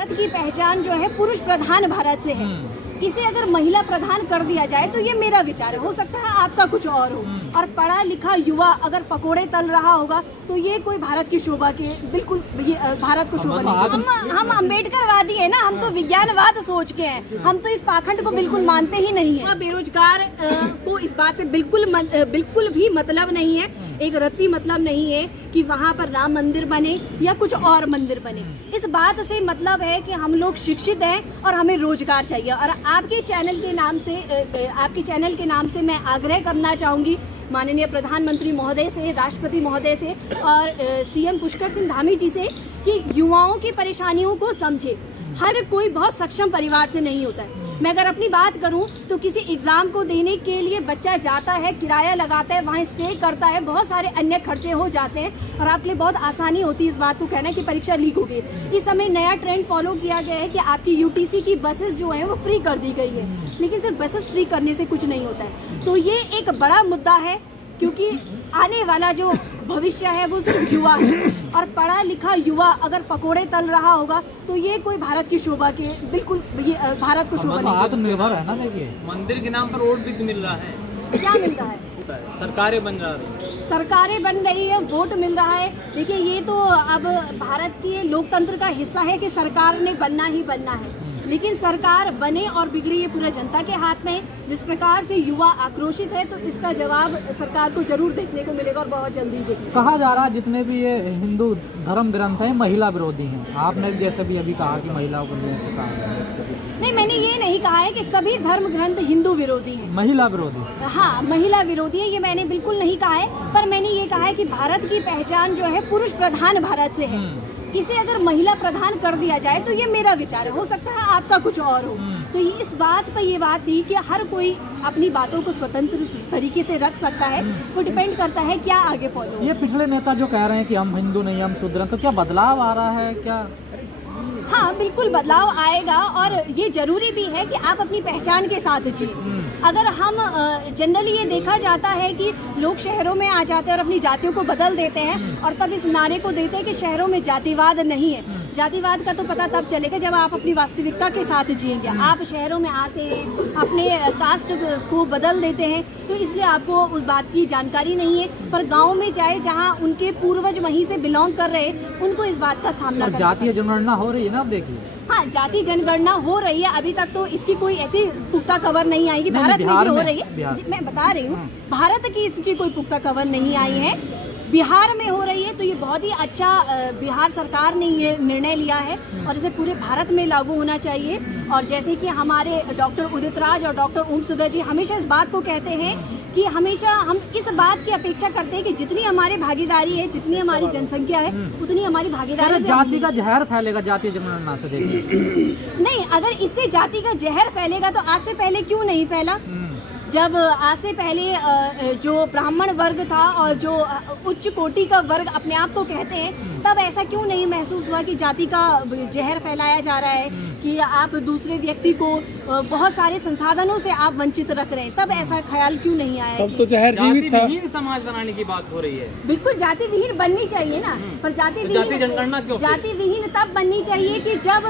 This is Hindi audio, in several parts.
भारत की पहचान जो है पुरुष प्रधान भारत से है। इसे अगर महिला प्रधान कर दिया जाए तो ये मेरा विचार है। हो सकता है आपका कुछ और हो। और पढ़ा लिखा युवा अगर पकोड़े तल रहा होगा तो ये कोई भारत की शोभा के बिल्कुल भारत को शोभा नहीं। हम अम्बेडकरवादी है ना, हम तो विज्ञानवाद सोच के हैं। हम तो इस पाखंड को बिल्कुल मानते ही नहीं है। बेरोजगार को इस बात से बिल्कुल भी मतलब नहीं है, एक रत्ती मतलब नहीं है कि वहाँ पर राम मंदिर बने या कुछ और मंदिर बने। इस बात से मतलब है कि हम लोग शिक्षित हैं और हमें रोजगार चाहिए। और आपके चैनल के नाम से मैं आग्रह करना चाहूँगी माननीय प्रधानमंत्री महोदय से, राष्ट्रपति महोदय से और सीएम पुष्कर सिंह धामी जी से कि युवाओं की परेशानियों को समझे। हर कोई बहुत सक्षम परिवार से नहीं होता है। मैं अगर अपनी बात करूं तो किसी एग्ज़ाम को देने के लिए बच्चा जाता है, किराया लगाता है, वहाँ स्टे करता है, बहुत सारे अन्य खर्चे हो जाते हैं और आपके लिए बहुत आसानी होती है इस बात को कहना कि परीक्षा लीक हो गई। इस समय नया ट्रेंड फॉलो किया गया है कि आपकी यूटीसी की बसेस जो हैं वो फ्री कर दी गई है, लेकिन सिर्फ बसेस फ्री करने से कुछ नहीं होता है। तो ये एक बड़ा मुद्दा है क्योंकि आने वाला जो भविष्य है वो सिर्फ युवा है। और पढ़ा लिखा युवा अगर पकोड़े तल रहा होगा तो ये कोई भारत की शोभा के बिल्कुल भारत को शोभा नहीं। आत्मनिर्भर है ना। देखिए मंदिर के नाम पर वोट भी मिल रहा है। क्या मिल रहा है? सरकारें बन रही है, वोट मिल रहा है। देखिए ये तो अब भारत के लोकतंत्र का हिस्सा है कि सरकार ने बनना ही बनना है, लेकिन सरकार बने और बिगड़ी ये पूरा जनता के हाथ में है। जिस प्रकार से युवा आक्रोशित है तो इसका जवाब सरकार को जरूर देखने को मिलेगा और बहुत जल्दी देखने। कहा जा रहा है जितने भी ये हिंदू धर्म ग्रंथ हैं महिला विरोधी हैं। आपने जैसे भी अभी कहा कि महिलाओं को नहीं सिखाया। नहीं, मैंने ये नहीं कहा है कि सभी धर्म ग्रंथ हिंदू विरोधी हैं। महिला विरोधी, हाँ, महिला विरोधी है, ये मैंने बिल्कुल नहीं कहा है। पर मैंने ये कहा है कि भारत की पहचान जो है पुरुष प्रधान भारत से है। इसे अगर महिला प्रधान कर दिया जाए तो ये मेरा विचार है। हो सकता है आपका कुछ और हो। तो इस बात पर ये बात थी कि हर कोई अपनी बातों को स्वतंत्र तरीके से रख सकता है। वो डिपेंड करता है क्या आगे फॉलो। ये पिछले नेता जो कह रहे हैं कि हम हिंदू नहीं हम शूद्र, तो क्या बदलाव आ रहा है क्या? हाँ, बिल्कुल बदलाव आएगा और ये जरूरी भी है कि आप अपनी पहचान के साथ जिए। अगर हम जनरली ये देखा जाता है कि लोग शहरों में आ जाते हैं और अपनी जातियों को बदल देते हैं और तब इस नारे को देते हैं कि शहरों में जातिवाद नहीं है। जातिवाद का तो पता तब चलेगा जब आप अपनी वास्तविकता के साथ जिएंगे। आप शहरों में आते हैं, अपने कास्ट को बदल देते हैं, तो इसलिए आपको उस बात की जानकारी नहीं है। पर गाँव में जाए जहाँ उनके पूर्वज वहीं से बिलोंग कर रहे हैं, उनको इस बात का सामना करना। जातीय जनगणना हो रही है ना, आप देखिए। हाँ, जाति जनगणना हो रही है। अभी तक तो इसकी कोई ऐसी पुख्ता खबर नहीं आएगी। भारत में भी हो रही है, मैं बता रही हूँ। भारत की इसकी कोई पुख्ता खबर नहीं आई है, बिहार में हो रही है। तो ये बहुत ही अच्छा बिहार सरकार ने ये निर्णय लिया है और इसे पूरे भारत में लागू होना चाहिए। और जैसे कि हमारे डॉक्टर उदित राज और डॉक्टर ओम सुंदर जी हमेशा इस बात को कहते हैं कि हमेशा हम इस बात की अपेक्षा करते हैं कि जितनी हमारी भागीदारी है, जितनी हमारी जनसंख्या है, उतनी हमारी भागीदारी। जाति का जहर फैलेगा जातीय जनगणना से, देखिए। नहीं, अगर इससे जाति का जहर फैलेगा तो आज से पहले क्यों नहीं फैला? जब आज से पहले जो ब्राह्मण वर्ग था और जो उच्च कोटि का वर्ग अपने आप को कहते हैं, तब ऐसा क्यों नहीं महसूस हुआ कि जाति का जहर फैलाया जा रहा है, कि आप दूसरे व्यक्ति को बहुत सारे संसाधनों से आप वंचित रख रहे हैं? तब ऐसा ख्याल क्यों नहीं आया? तब तो जहर जीवित था। समाज बनाने की बात हो रही है। बिल्कुल जाति विहीन बननी चाहिए ना, पर जाति जनगणना क्यों? जाति विहीन तब बननी चाहिए कि जब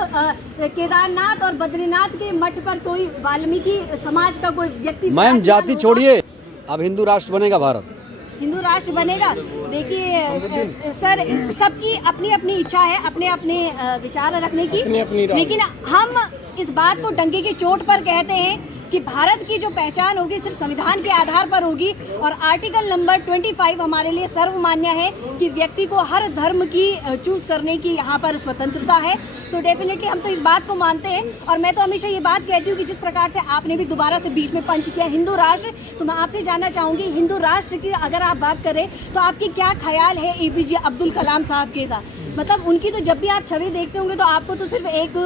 केदारनाथ और बद्रीनाथ के मठ पर कोई वाल्मीकि समाज का कोई व्यक्ति। मैम जाति छोड़िए, अब हिंदू राष्ट्र बनेगा भारत। हिंदू राष्ट्र बनेगा। देखिए सर, सबकी अपनी अपनी इच्छा है अपने अपने विचार रखने की, लेकिन हम इस बात को डंके की चोट पर कहते हैं कि भारत की जो पहचान होगी सिर्फ संविधान के आधार पर होगी। और आर्टिकल नंबर 25 हमारे लिए सर्वमान्य है कि व्यक्ति को हर धर्म की चूज करने की यहाँ पर स्वतंत्रता है। तो डेफिनेटली हम तो इस बात को मानते हैं। और मैं तो हमेशा ये बात कहती हूँ कि जिस प्रकार से आपने भी दोबारा से बीच में पंच किया हिंदू राष्ट्र, तो मैं आपसे जानना चाहूँगी हिंदू राष्ट्र की अगर आप बात करें तो आपकी क्या ख्याल है APJ अब्दुल कलाम साहब के साथ? मतलब उनकी तो जब भी आप छवि देखते होंगे तो आपको तो सिर्फ एक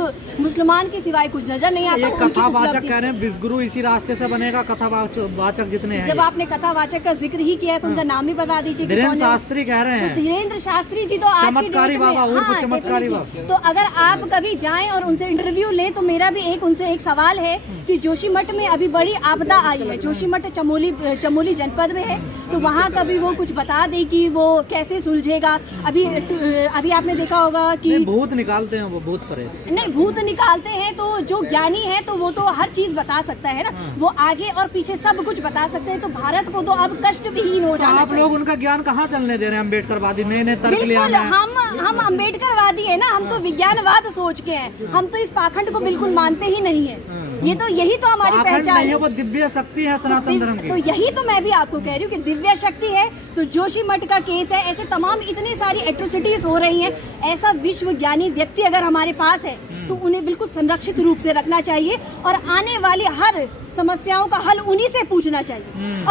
मुसलमान के सिवाय कुछ नजर नहीं आता। कथावाचक कह रहे हैं विश्वगुरु इसी रास्ते से बनेगा। कथावाचक जितने हैं, जब आपने कथावाचक का जिक्र ही किया तो उनका नाम भी बता दीजिए। धीरेन्द्र शास्त्री कह रहे हैं। धीरेन्द्र शास्त्री जी तो आज चमत्कारी बाबा, चमत्कारी बाबा। तो अगर आप कभी जाएं और उनसे इंटरव्यू लें तो मेरा भी उनसे एक सवाल है कि जोशीमठ में अभी बड़ी आपदा आई है। जोशीमठ चमोली जनपद में है, तो वहाँ कभी वो कुछ बता दे कि वो कैसे सुलझेगा। अभी आपने देखा होगा कि नहीं, भूत निकालते हैं वो भूत प्रेत। नहीं, भूत निकालते हैं तो जो ज्ञानी है तो वो तो हर चीज बता सकता है ना, वो आगे और पीछे सब कुछ बता सकते हैं। तो भारत को तो अब कष्ट विहीन हो जाना आप चाहिए। लोग उनका ज्ञान कहाँ चलने दे रहे हैं? अम्बेडकरवादी नए नए तर्क ले बिल्कुल, आए हैं। हम अम्बेडकरवादी है ना, हम तो विज्ञानवाद सोच के हैं, हम तो इस पाखंड को बिल्कुल मानते ही नहीं है। ये तो यही तो हमारी पाखंड पहचान नहीं है। है, वो दिव्य शक्ति है सनातन धर्म की। तो यही तो मैं भी आपको कह रही हूँ कि दिव्य शक्ति है। तो जोशी मठ का केस है, ऐसे तमाम इतनी सारी एट्रोसिटीज हो रही हैं। ऐसा विश्व ज्ञानी व्यक्ति अगर हमारे पास है तो उन्हें बिल्कुल संरक्षित रूप से रखना चाहिए और आने वाली हर समस्याओं का हल उन्हीं से पूछना चाहिए।